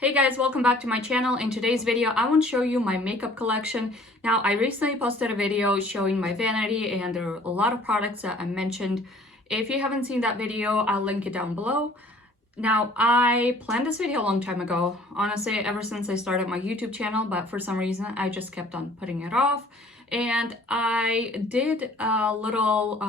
Hey guys, welcome back to my channel. In today's video, I want to show you my makeup collection. Now, I recently posted a video showing my vanity and there are a lot of products that I mentioned. If you haven't seen that video, I'll link it down below. Now, I planned this video a long time ago, honestly, ever since I started my YouTube channel, but for some reason, I just kept on putting it off. And I did a little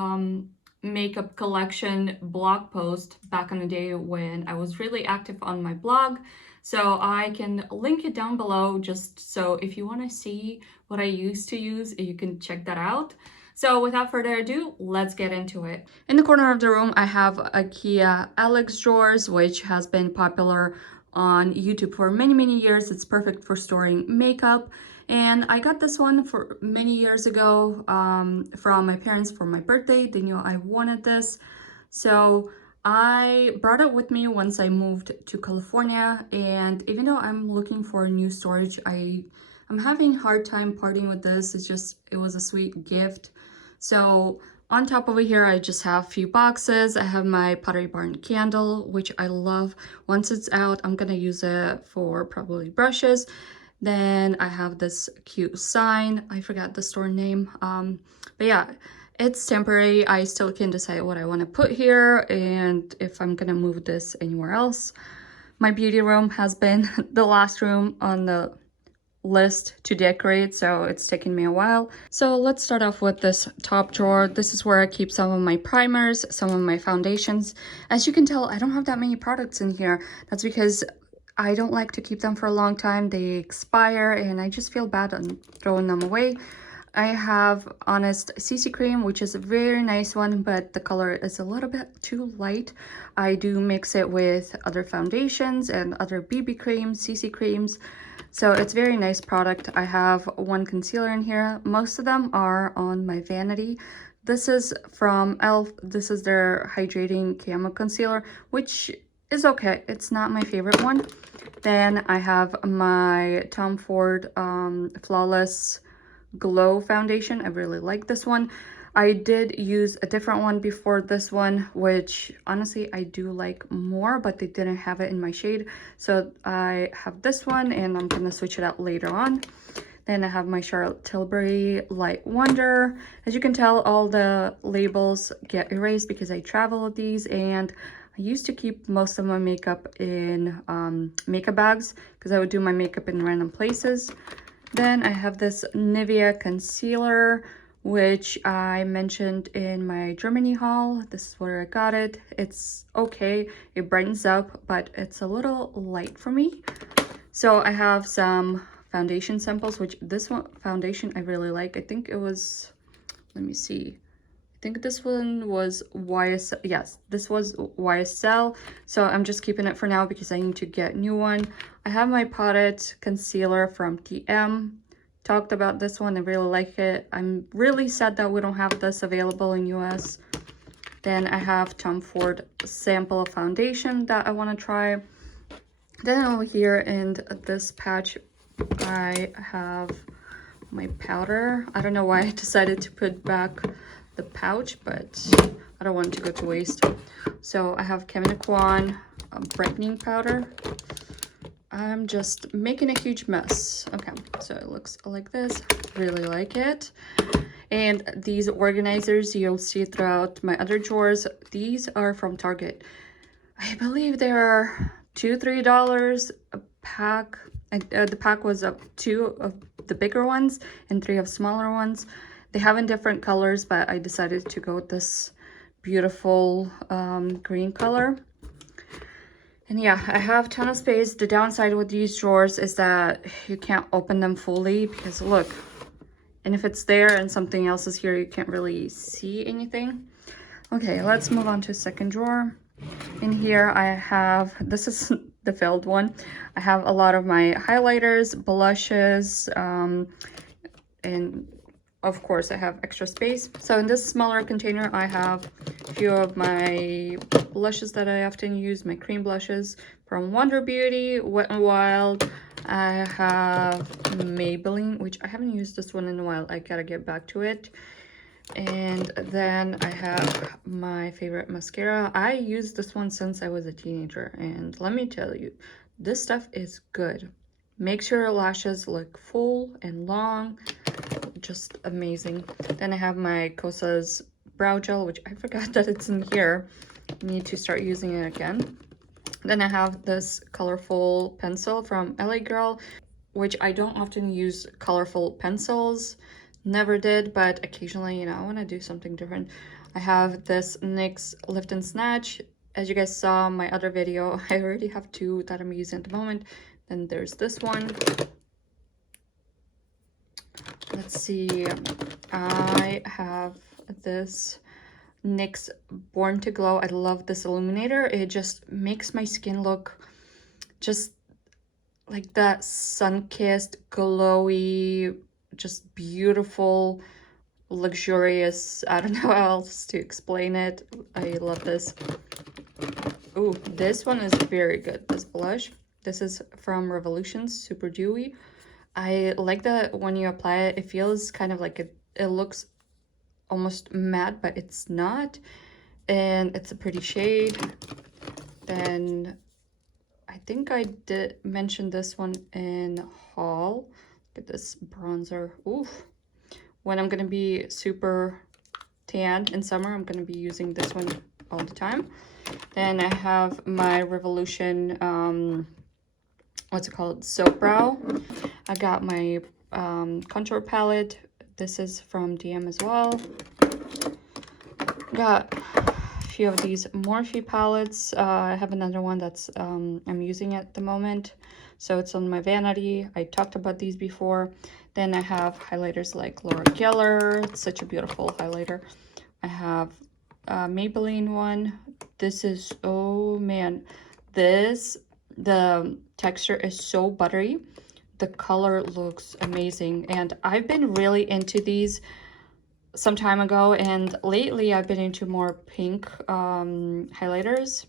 makeup collection blog post back in the day when I was really active on my blog. So I can link it down below just so if you want to see what I used to use, you can check that out. So without further ado, let's get into it. In the corner of the room, I have IKEA Alex drawers, which has been popular on YouTube for many years. It's perfect for storing makeup. And I got this one for many years ago from my parents for my birthday. They knew I wanted this. So I brought it with me once I moved to California, and even though I'm looking for new storage, I'm having a hard time parting with this. It was a sweet gift. So on top over here, I just have a few boxes. I have my Pottery Barn candle, which I love. Once it's out, I'm gonna use it for probably brushes. Then I have this cute sign. I forgot the store name. But yeah, it's temporary. I still can decide what I want to put here and if I'm gonna move this anywhere else. My beauty room has been the last room on the list to decorate, so it's taken me a while. So let's start off with this top drawer. This is where I keep some of my primers, some of my foundations. As you can tell, I don't have that many products in here. That's because I don't like to keep them for a long time. They expire and I just feel bad on throwing them away. I have Honest CC cream, which is a very nice one, but the color is a little bit too light. I do mix it with other foundations and other BB creams, CC creams. So it's a very nice product. I have one concealer in here. Most of them are on my vanity. This is from e.l.f. This is their Hydrating Camo Concealer, which is okay. It's not my favorite one. Then I have my Tom Ford Flawless Glow Foundation. I really like this one. I did use a different one before this one, which honestly I do like more, but they didn't have it in my shade. So I have this one and I'm gonna switch it out later on. Then I have my Charlotte Tilbury Light Wonder. As you can tell, all the labels get erased because I travel with these, and I used to keep most of my makeup in makeup bags because I would do my makeup in random places. Then I have this Nivea concealer, which I mentioned in my Germany haul. This is where I got it. It's okay. It brightens up, but it's a little light for me. So I have some foundation samples, which this one foundation I really like. I think it was, let me see. I think this one was YSL. Yes, this was YSL. So I'm just keeping it for now because I need to get a new one. I have my potted concealer from TM. Talked about this one. I really like it. I'm really sad that we don't have this available in US. Then I have Tom Ford sample foundation that I want to try. Then over here in this patch, I have my powder. I don't know why I decided to put back the pouch, but I don't want it to go to waste. So I have Kevyn Aucoin brightening powder. I'm just making a huge mess. Okay, so it looks like this. Really like it. And these organizers you'll see throughout my other drawers. These are from Target. I believe they are $2-3 a pack. The pack was up 2 of the bigger ones and 3 of smaller ones. They have in different colors, but I decided to go with this beautiful green color. And yeah, I have a ton of space. The downside with these drawers is that you can't open them fully because look, and if it's there and something else is here, you can't really see anything. Okay, let's move on to second drawer. In here I have, this is the filled one. I have a lot of my highlighters, blushes, and of course I have extra space. So in this smaller container I have a few of my blushes that I often use, my cream blushes from Wonder Beauty, Wet n Wild. I have Maybelline, which I haven't used this one in a while. I gotta get back to it. And then I have my favorite mascara. I used this one since I was a teenager, and let me tell you, This stuff is good. Makes your lashes look full and long. Just amazing. Then I have my Kosas brow gel, which I forgot that it's in here. Need to start using it again. Then I have this colorful pencil from LA Girl, which I don't often use colorful pencils. Never did, but occasionally, you know, I want to do something different. I have this NYX Lift and Snatch. As you guys saw in my other video, I already have two that I'm using at the moment. Then there's this one. Let's see. I have this NYX Born to Glow. I love this illuminator. It just makes my skin look just like that sun-kissed, glowy, just beautiful, luxurious. I don't know how else to explain it. I love this. Ooh, this one is very good. This blush. This is from Revolutions, super dewy. I like that when you apply it, it feels kind of like it looks almost matte, but it's not. And it's a pretty shade. Then I think I did mention this one in haul. Look at this bronzer. Oof. When I'm gonna be super tan in summer, I'm gonna be using this one all the time. Then I have my Revolution, what's it called? Soap Brow. I got my contour palette. This is from DM as well. Got a few of these Morphe palettes. I have another one that's I'm using at the moment, so it's on my vanity. I talked about these before. Then I have highlighters like Laura Geller. It's such a beautiful highlighter. I have Maybelline one. This is, oh man, the texture is so buttery. The color looks amazing, and I've been really into these some time ago, and lately I've been into more pink highlighters.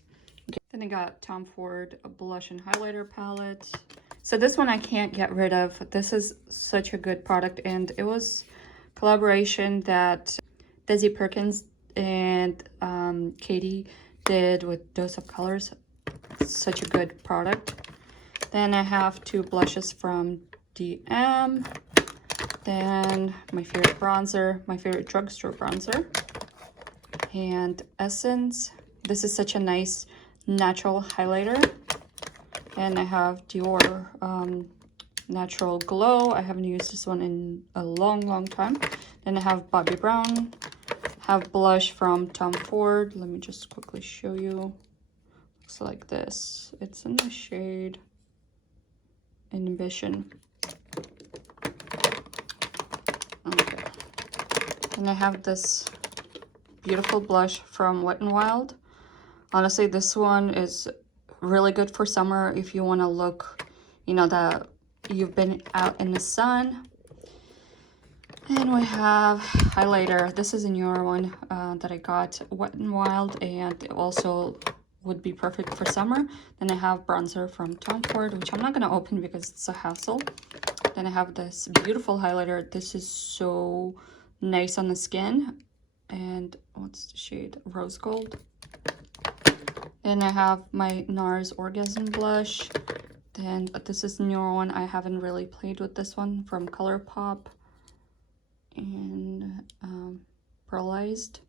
Okay. Then I got Tom Ford blush and highlighter palette. So this one I can't get rid of. This is such a good product, and it was collaboration that Desi Perkins and Katie did with Dose of Colors. Such a good product. Then I have two blushes from DM. Then my favorite bronzer, my favorite drugstore bronzer, and Essence. This is such a nice natural highlighter. And I have Dior Natural Glow. I haven't used this one in a long time. Then I have Bobbi Brown. Have blush from Tom Ford. Let me just quickly show you. Looks like this. It's in the shade Inhibition. Okay. And I have this beautiful blush from Wet n Wild. Honestly, this one is really good for summer if you want to look, you know, that you've been out in the sun. And we have highlighter. This is a newer one that I got, Wet n Wild, and it also would be perfect for summer. Then I have bronzer from Tom Ford, which I'm not going to open because it's a hassle. Then I have this beautiful highlighter. This is so nice on the skin. And what's the shade? Rose Gold. Then I have my NARS Orgasm blush. Then this is the newer one. I haven't really played with this one, from ColourPop. And Pearlized.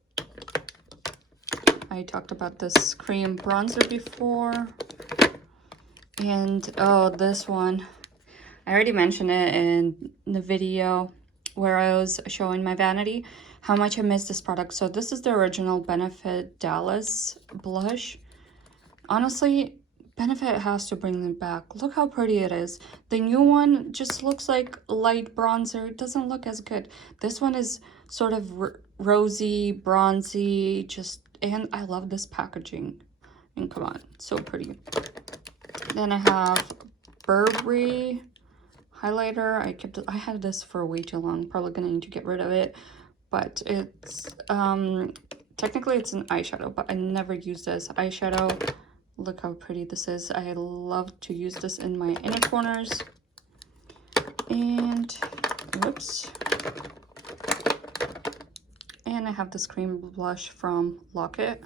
I talked about this cream bronzer before. And oh, this one, I already mentioned it in the video where I was showing my vanity, how much I miss this product. So this is the original Benefit Dallas blush. Honestly, Benefit has to bring them back. Look how pretty it is. The new one just looks like light bronzer. It doesn't look as good. This one is sort of rosy, bronzy, and I love this packaging. And come on, so pretty. Then I have Burberry highlighter. I had this for way too long. Probably gonna need to get rid of it. But it's technically it's an eyeshadow, but I never use this eyeshadow. Look how pretty this is. I love to use this in my inner corners. And whoops. And I have this cream blush from Lock-It.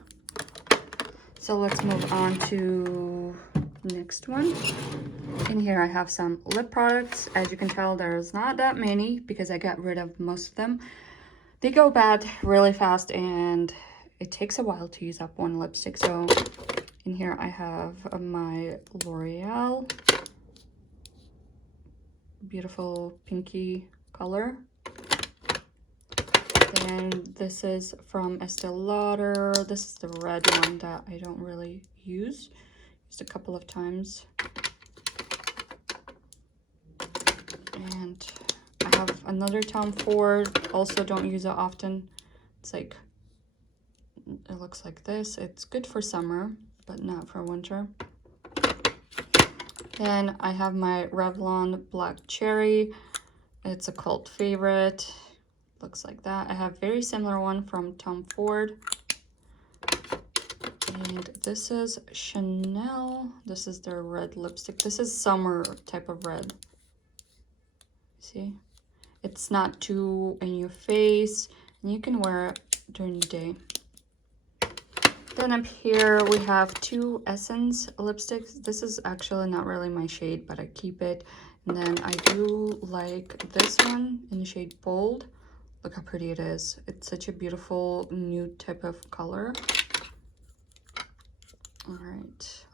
So let's move on to next one. In here I have some lip products. As you can tell, there's not that many because I got rid of most of them. They go bad really fast and it takes a while to use up one lipstick. So in here I have my L'Oreal beautiful pinky color. And this is from Estee Lauder. This is the red one that I don't really use. Used a couple of times. And I have another Tom Ford. Also don't use it often. It's like, it looks like this. It's good for summer, but not for winter. Then I have my Revlon Black Cherry. It's a cult favorite. Looks like that. I have very similar one from Tom Ford. And this is Chanel. This is their red lipstick. This is summer type of red. See? It's not too in your face. And you can wear it during the day. Then up here we have two Essence lipsticks. This is actually not really my shade, but I keep it. And then I do like this one in the shade Bold. Look how pretty it is. It's such a beautiful nude type of color. All right.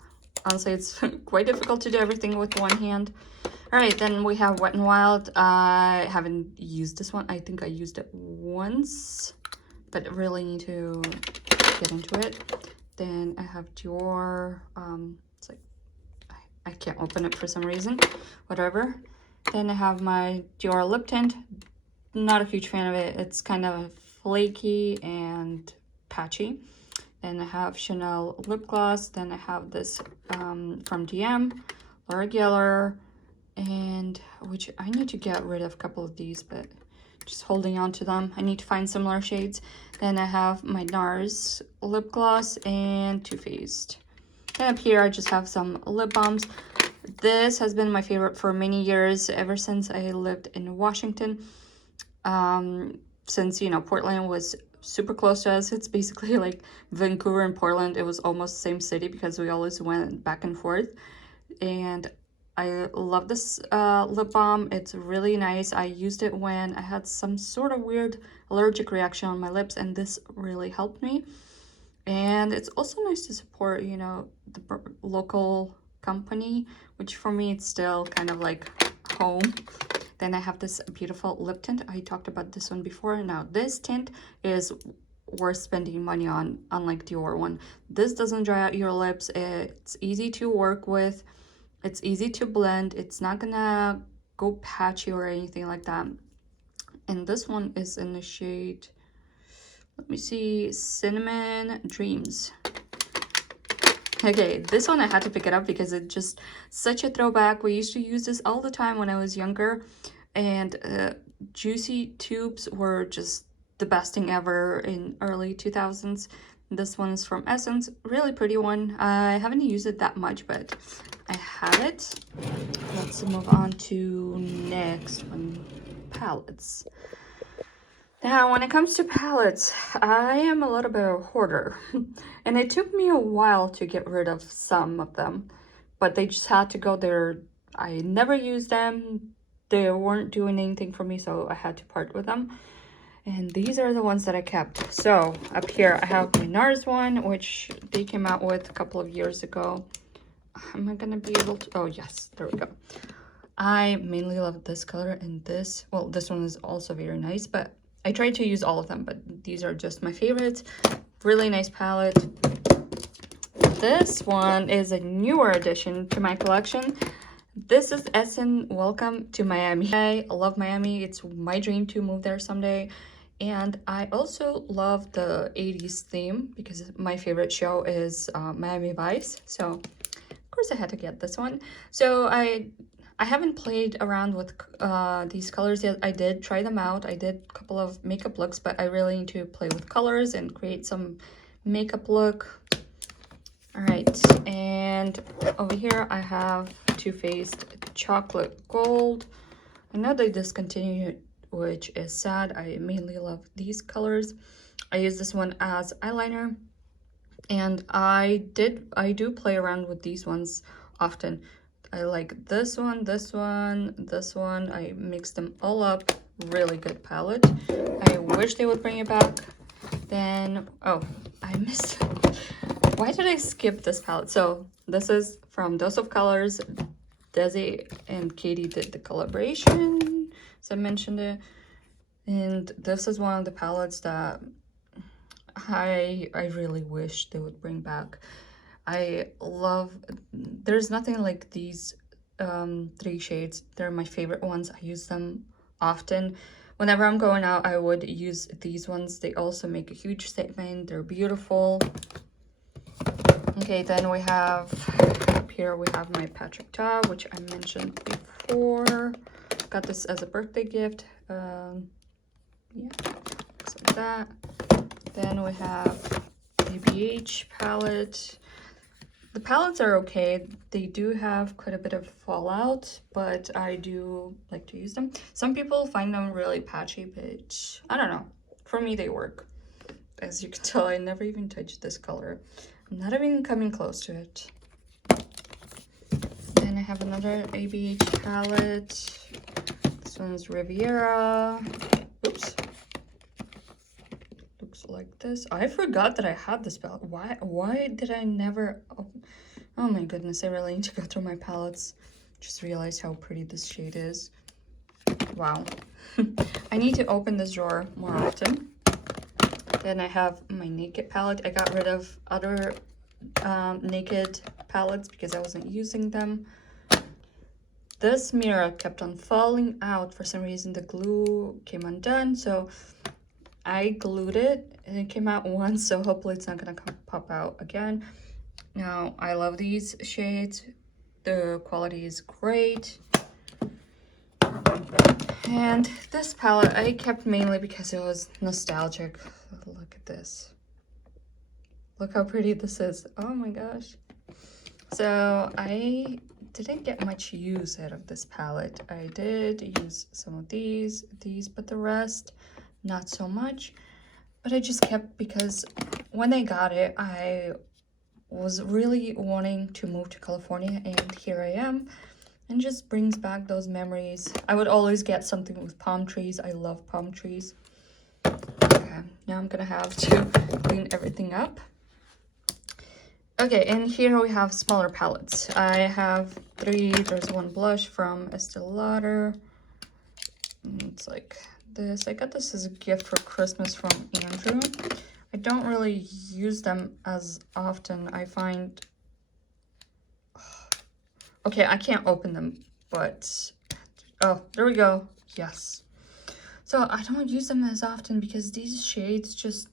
Honestly, it's quite difficult to do everything with one hand. All right, then we have Wet n Wild. I haven't used this one. I think I used it once, but really need to get into it. Then I have Dior. It's like I can't open it for some reason. Whatever. Then I have my Dior lip tint. Not a huge fan of it. It's kind of flaky and patchy. Then I have Chanel lip gloss. Then I have this from DM, Laura Geller, and which I need to get rid of a couple of these, but just holding on to them. I need to find similar shades. Then I have my NARS lip gloss and Too Faced. And up here I just have some lip balms. This has been my favorite for many years, ever since I lived in Washington. Since, you know, Portland was super close to us. It's basically like Vancouver and Portland. It was almost the same city because we always went back and forth. And I love this lip balm. It's really nice. I used it when I had some sort of weird allergic reaction on my lips, and this really helped me. And it's also nice to support, you know, the local company, which for me it's still kind of like home. Then I have this beautiful lip tint. I talked about this one before. Now this tint is worth spending money on, unlike Dior one. This doesn't dry out your lips. It's easy to work with. It's easy to blend. It's not gonna go patchy or anything like that. And this one is in the shade, let me see, Cinnamon Dreams. Okay, this one I had to pick it up because it's just such a throwback. We used to use this all the time when I was younger, and Juicy Tubes were just the best thing ever in early 2000s. This one's from Essence, really pretty one. I haven't used it that much, but I have it. Let's move on to next one, palettes. Now, when it comes to palettes, I am a little bit of a hoarder, and it took me a while to get rid of some of them, but they just had to go there. I never used them. They weren't doing anything for me, so I had to part with them. And these are the ones that I kept. So up here, I have my NARS one, which they came out with a couple of years ago. Am I gonna be able to? Oh, yes, there we go. I mainly love this color and this. Well, this one is also very nice, but I tried to use all of them, but these are just my favorites. Really nice palette. This one is a newer addition to my collection. This is Essen Welcome to Miami. I love Miami. It's my dream to move there someday. And I also love the 80s theme because my favorite show is Miami Vice. So, of course, I had to get this one. So, I haven't played around with these colors yet. I did try them out. I did a couple of makeup looks, but I really need to play with colors and create some makeup look. All right, and over here I have Too Faced Chocolate Gold. I know they discontinued, which is sad. I mainly love these colors. I use this one as eyeliner, and I do play around with these ones often. I like this one, this one, this one. I mix them all up. Really good palette. I wish they would bring it back. Then, oh, I missed. Why did I skip this palette? So this is from Dose of Colors. Desi and Katie did the collaboration, as I mentioned it. And this is one of the palettes that I really wish they would bring back. I love, there's nothing like these 3 shades. They're my favorite ones. I use them often. Whenever I'm going out, I would use these ones. They also make a huge statement. They're beautiful. Okay, then we have, up here we have my Patrick Ta, which I mentioned before. Got this as a birthday gift. Yeah, looks like that. Then we have ABH palette. The palettes are okay. They do have quite a bit of fallout, but I do like to use them. Some people find them really patchy, but I don't know. For me, they work. As you can tell, I never even touched this color. I'm not even coming close to it. Then I have another ABH palette. This one's Riviera. Oops. Looks like this. I forgot that I had this palette. Why did I never... Oh my goodness, I really need to go through my palettes. Just realized how pretty this shade is. Wow. I need to open this drawer more often. Then I have my Naked palette. I got rid of other Naked palettes because I wasn't using them. This mirror kept on falling out. For some reason, the glue came undone. So I glued it and it came out once. So hopefully it's not going to pop out again. Now, I love these shades. The quality is great. And this palette I kept mainly because it was nostalgic. Look at this. Look how pretty this is. Oh my gosh. So I didn't get much use out of this palette. I did use some of these, but the rest, not so much. But I just kept because when I got it, I was really wanting to move to California, and here I am. And just brings back those memories. I would always get something with palm trees. I love palm trees. Okay, now I'm gonna have to clean everything up. Okay, and here we have smaller palettes. I have 3. There's one blush from Estee Lauder. It's like this. I got this as a gift for Christmas from Andrew. I don't really use them as often. I find... Okay, I can't open them, but... Oh, there we go. Yes. So I don't use them as often because these shades just...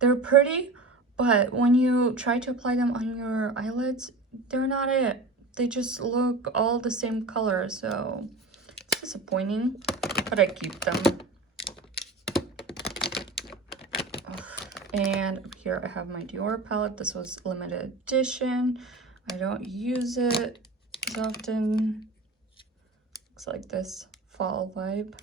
They're pretty, but when you try to apply them on your eyelids, they're not it. They just look all the same color, so it's disappointing, but I keep them. And up here I have my Dior palette. This was limited edition. I don't use it as often. Looks like this fall vibe.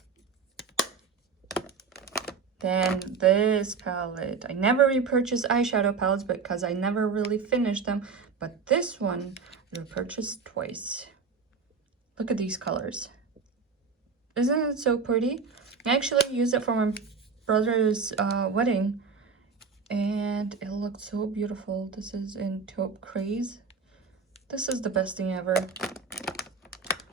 Then this palette. I never repurchased eyeshadow palettes because I never really finished them. But this one I repurchased twice. Look at these colors. Isn't it so pretty? I actually used it for my brother's wedding. And it looked so beautiful. This is in Taupe Craze. This is the best thing ever.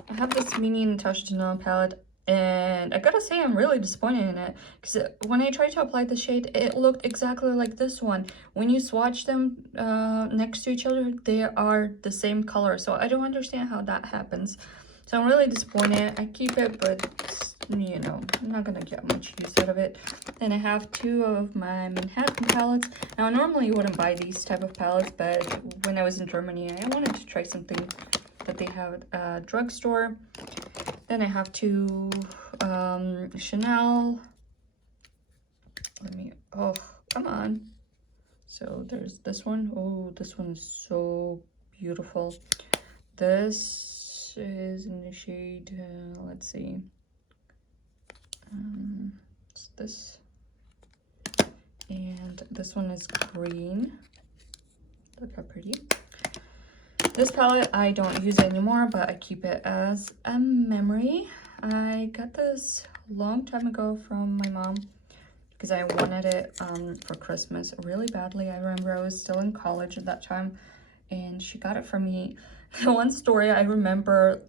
I have this mini Natasha Denona palette, and I gotta say I'm really disappointed in it because when I tried to apply the shade, it looked exactly like this one. When you swatch them next to each other, they are the same color. So I don't understand how that happens. So I'm really disappointed. I keep it, but you know, I'm not gonna get much use out of it. Then I have 2 of my Manhattan palettes. Now, I normally wouldn't buy these type of palettes, but when I was in Germany, I wanted to try something that they have at a drugstore. Then I have 2 Chanel. Oh, come on. So there's this one. Oh, this one is so beautiful. This is in the shade, let's see. It's this. And this one is green. Look how pretty. This palette I don't use anymore, but I keep it as a memory. I got this a long time ago from my mom because I wanted it for Christmas really badly. I remember I was still in college at that time, and she got it for me. One story I remember,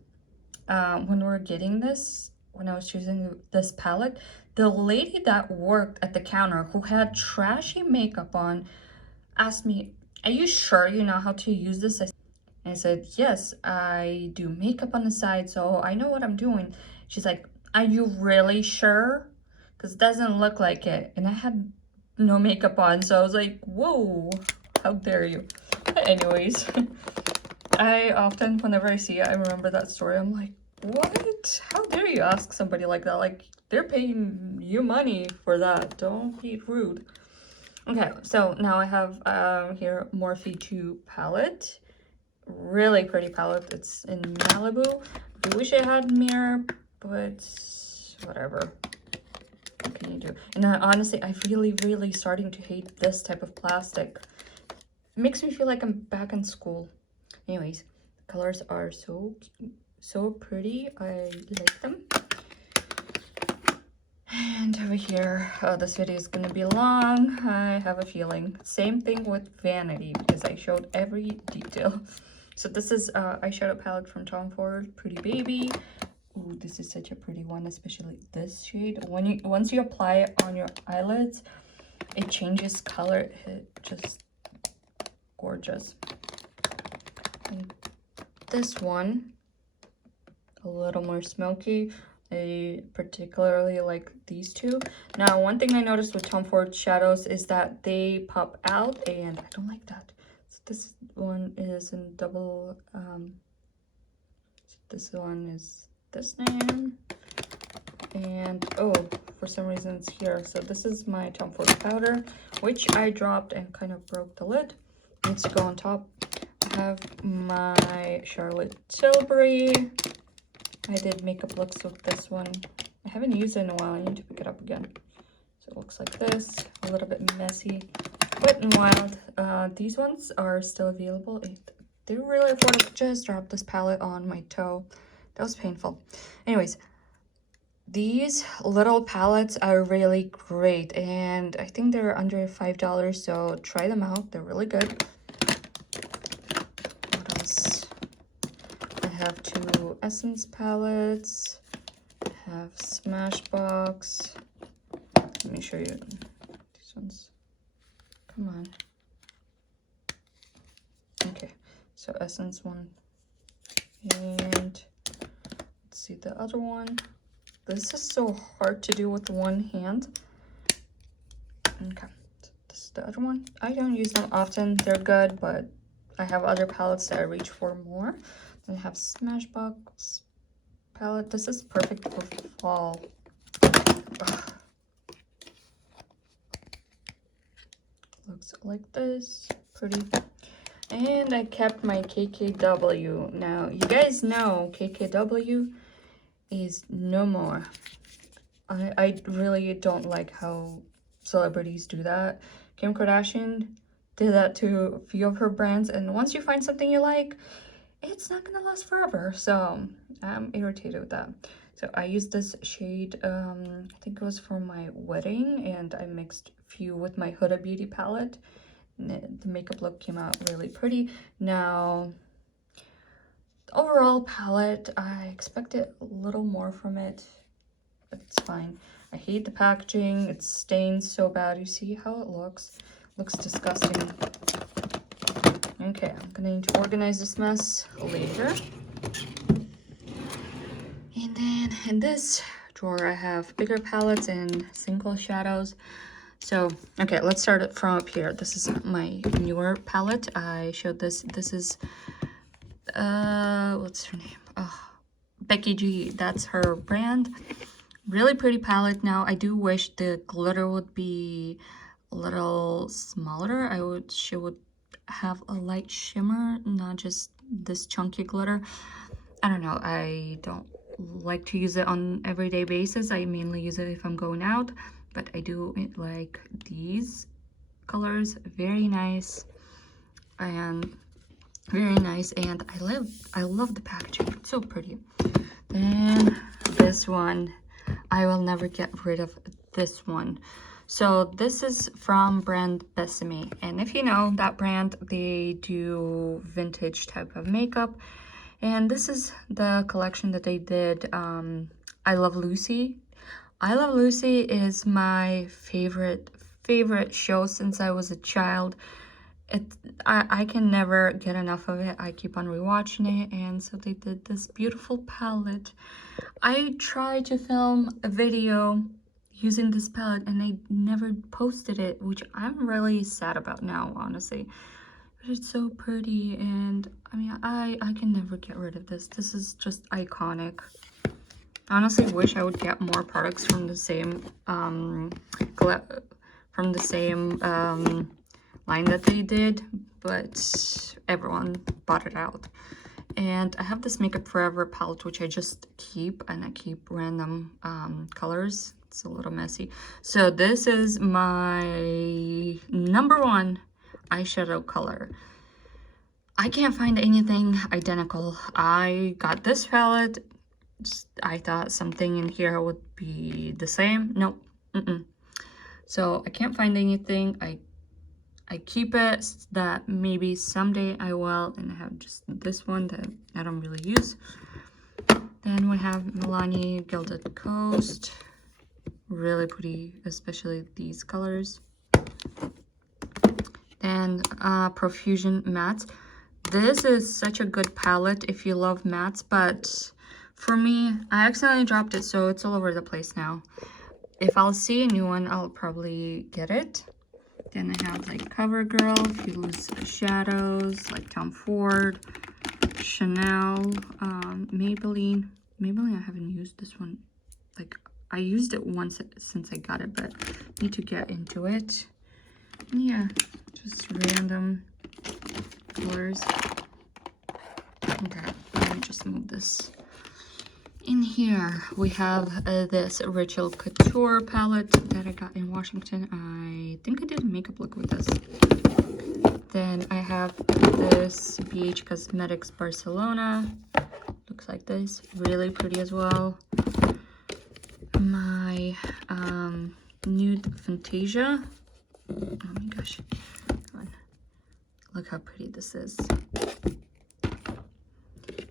when we were getting this, when I was choosing this palette, the lady that worked at the counter who had trashy makeup on asked me, "Are you sure you know how to use this?" I said, "Yes, I do makeup on the side, so I know what I'm doing." She's like, "Are you really sure? Because it doesn't look like it." And I had no makeup on, so I was like, whoa, how dare you. But anyways, I often, whenever I see it, I remember that story. I'm like, what? How dare you ask somebody like that? Like, they're paying you money for that. Don't be rude. Okay, so now I have here Morphe 2 palette. Really pretty palette. It's in Malibu. I wish I had mirror, but whatever. What can you do? And honestly, I'm really starting to hate this type of plastic. It makes me feel like I'm back in school. Anyways, the colors are so pretty. I like them. And over here, this video is gonna be long, I have a feeling. Same thing with Vanity, because I showed every detail. So this is eyeshadow palette from Tom Ford, Pretty Baby. Ooh, this is such a pretty one, especially this shade. Once you apply it on your eyelids, it changes color. It just gorgeous. And this one, a little more smoky. I particularly like these two. Now, one thing I noticed with Tom Ford shadows is that they pop out, and I don't like that. So this one is in double, this one is this name, and oh, for some reason it's here. So this is my Tom Ford powder, which I dropped and kind of broke the lid. Needs to go on top. I have my Charlotte Tilbury. I did makeup looks with this one. I haven't used it in a while. I need to pick it up again. So it looks like this, a little bit messy, Wet n Wild. These ones are still available. They're really affordable. Just dropped this palette on my toe. That was painful. Anyways, these little palettes are really great, and I think they're under $5, so try them out. They're really good. What else? I have two Essence palettes. I have Smashbox. Let me show you these ones. Come on. Okay, so Essence one. And let's see the other one. This is so hard to do with one hand. Okay, this is the other one. I don't use them often. They're good, but I have other palettes that I reach for more. Then I have Smashbox palette. This is perfect for fall. Ugh. Looks like this. Pretty. And I kept my KKW. Now, you guys know KKW is no more. I really don't like how celebrities do that. Kim Kardashian did that to a few of her brands, and once you find something you like, it's not gonna last forever. So I'm irritated with that. So I used this shade, I think it was for my wedding, and I mixed a few with my Huda Beauty palette. The makeup look came out really pretty. Now, the overall palette, I expected a little more from it, but it's fine. I hate the packaging. It stains so bad. You see how it looks? Looks disgusting. Okay, I'm gonna need to organize this mess later. And then in this drawer, I have bigger palettes and single shadows. So, okay, let's start it from up here. This is my newer palette. I showed this. This is, what's her name? Oh, Becky G. That's her brand. Really pretty palette. Now, I do wish the glitter would be a little smaller. She would have a light shimmer, not just this chunky glitter. I don't know. I don't like to use it on everyday basis. I mainly use it if I'm going out. But I do like these colors, very nice. And Very nice, and I love the packaging. It's so pretty. Then this one, I will never get rid of this one. So this is from brand Besame, and if you know that brand, they do vintage type of makeup. And this is the collection that they did. I Love Lucy. I Love Lucy is my favorite show since I was a child. I can never get enough of it. I keep on rewatching it, and so they did this beautiful palette. I tried to film a video using this palette and I never posted it, which I'm really sad about now, honestly. But it's so pretty, and I mean, I can never get rid of this. This is just iconic. Honestly, wish I would get more products from the same line that they did, but everyone bought it out. And I have this Makeup Forever palette, which I just keep, and I keep random colors. It's a little messy. So this is my #1 eyeshadow color. I can't find anything identical. I got this palette. I thought something in here would be the same. Nope. So I can't find anything. I keep it that maybe someday I will, and I have just this one that I don't really use. Then we have Milani Gilded Coast. Really pretty, especially these colors. And Profusion Mattes. This is such a good palette if you love mattes, but for me, I accidentally dropped it, so it's all over the place now. If I'll see a new one, I'll probably get it. Then I have like CoverGirl, if you lose shadows, like Tom Ford, Chanel, Maybelline. Maybelline, I haven't used this one. Like, I used it once since I got it, but need to get into it. And yeah, just random colors. Okay, let me just move this. In here, we have this Rachel Couture palette that I got in Washington. I think I did a makeup look with this. Then I have this BH Cosmetics Barcelona. Looks like this. Really pretty as well. My Nude Fantasia. Oh my gosh. Look how pretty this is.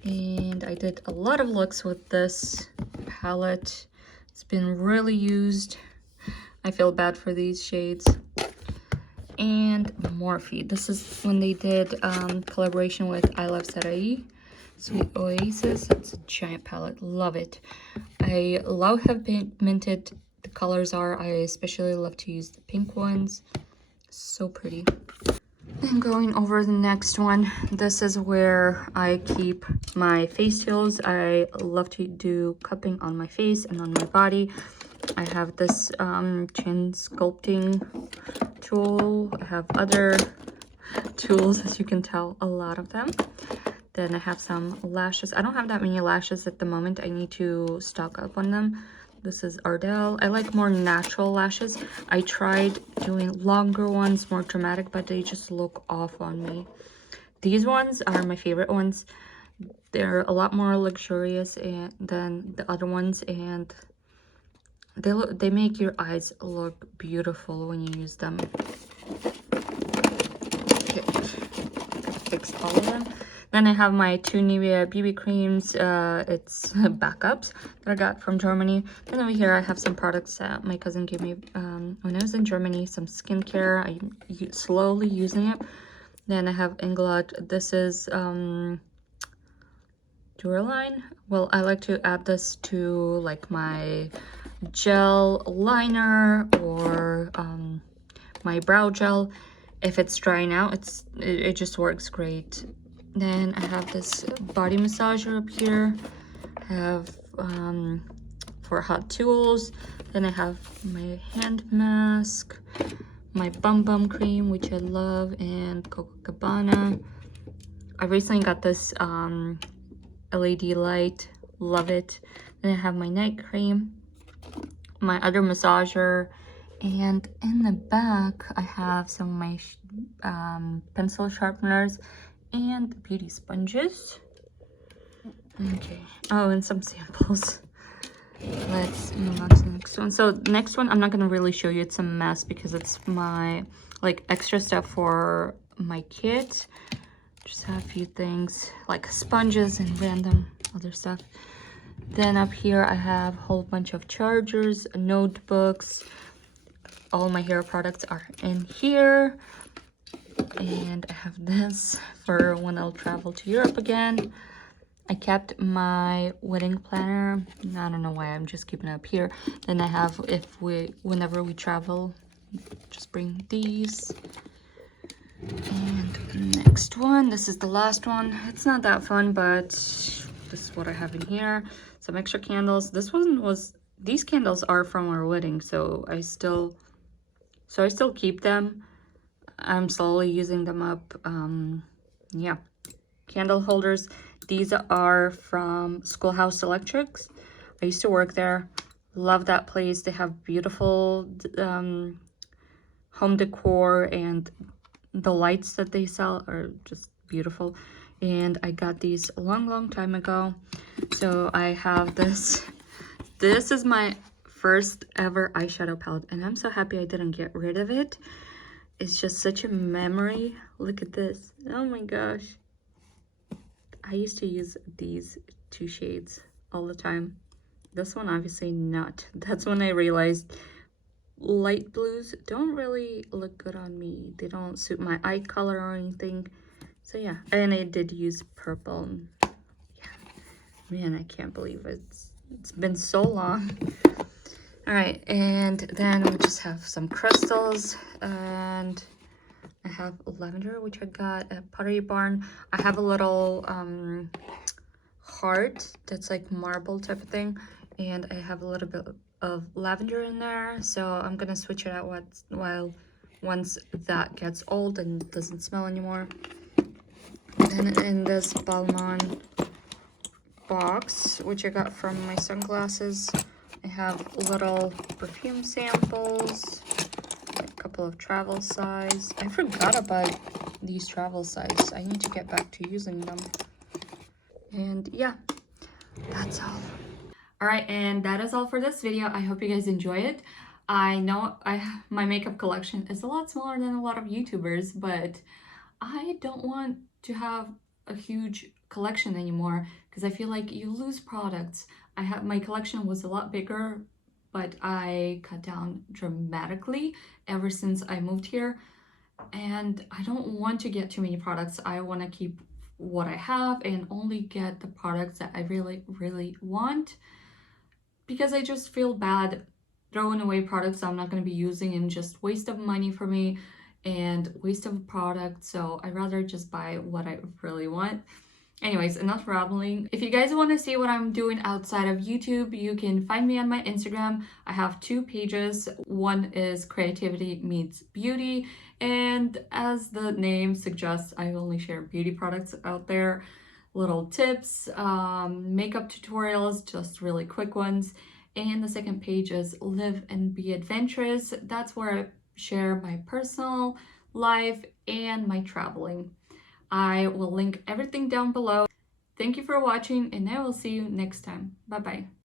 And I did a lot of looks with this palette. It's been really used. I feel bad for these shades. And Morphe. This is when they did collaboration with I Love Sarai. Sweet Oasis. It's a giant palette. Love it. I love how pigmented the colors are. I especially love to use the pink ones. So pretty. Then going over the next one, this is where I keep my face tools. I love to do cupping on my face and on my body. I have this chin sculpting tool. I have other tools, as you can tell, a lot of them. Then I have some lashes. I don't have that many lashes at the moment. I need to stock up on them. This is Ardell. I like more natural lashes. I tried doing longer ones, more dramatic, but they just look off on me. These ones are my favorite ones. They're a lot more luxurious than the other ones, and they make your eyes look beautiful when you use them. Okay, fix all of them. Then I have my 2 Nivea BB creams. It's backups that I got from Germany. And over here I have some products that my cousin gave me when I was in Germany. Some skincare. I'm slowly using it. Then I have Inglot. This is Duraline. Well, I like to add this to like my gel liner or my brow gel. If it's drying out, it just works great. Then I have this body massager up here. I have for hot tools. Then I have my hand mask, my Bum Bum cream, which I love, and Coco Cabana. I recently got this LED light, love it. Then I have my night cream, my other massager, and in the back I have some of my pencil sharpeners and beauty sponges. Okay. Oh, and some samples. Let's move on to the next one. So the next one, I'm not going to really show you. It's a mess because it's my like extra stuff for my kit. Just have a few things like sponges and random other stuff. Then up here I have a whole bunch of chargers, notebooks. All my hair products are in here. And I have this for when I'll travel to Europe again. I kept my wedding planner. I don't know why, I'm just keeping it up here. Then I have, whenever we travel, just bring these. And next one, this is the last one. It's not that fun, but this is what I have in here. Some extra candles. These candles are from our wedding, so I still keep them. I'm slowly using them up. Yeah, candle holders. These are from Schoolhouse Electrics. I used to work there. Love that place. They have beautiful home decor, and the lights that they sell are just beautiful. And I got these a long time ago. So I have this. This is my first ever eyeshadow palette, and I'm so happy I didn't get rid of it. It's just such a memory. Look at this. Oh my gosh. I used to use these two shades all the time. This one obviously not. That's when I realized light blues don't really look good on me. They don't suit my eye color or anything. So yeah, and I did use purple. Yeah, man, I can't believe it's been so long. All right, and then we just have some crystals, and I have lavender, which I got at Pottery Barn. I have a little heart that's like marble type of thing, and I have a little bit of lavender in there, so I'm gonna switch it out once that gets old and doesn't smell anymore. And in this Balmain box, which I got from my sunglasses, I have little perfume samples, a couple of travel size. I forgot about these travel size. I need to get back to using them. And yeah, that's all. All right, and that is all for this video. I hope you guys enjoy it. I know my makeup collection is a lot smaller than a lot of YouTubers, but I don't want to have a huge collection anymore because I feel like you lose products. My collection was a lot bigger, but I cut down dramatically ever since I moved here, and I don't want to get too many products. I want to keep what I have and only get the products that I really want, because I just feel bad throwing away products I'm not going to be using, and just waste of money for me and waste of a product. So I'd rather just buy what I really want. Anyways, enough rambling. If you guys want to see what I'm doing outside of YouTube, you can find me on my Instagram. I have 2 pages. One is Creativity Meets Beauty, and as the name suggests, I only share beauty products out there, little tips, makeup tutorials, just really quick ones. And the second page is Live and Be Adventurous. That's where I share my personal life and my traveling. I will link everything down below. Thank you for watching, and I will see you next time. Bye bye.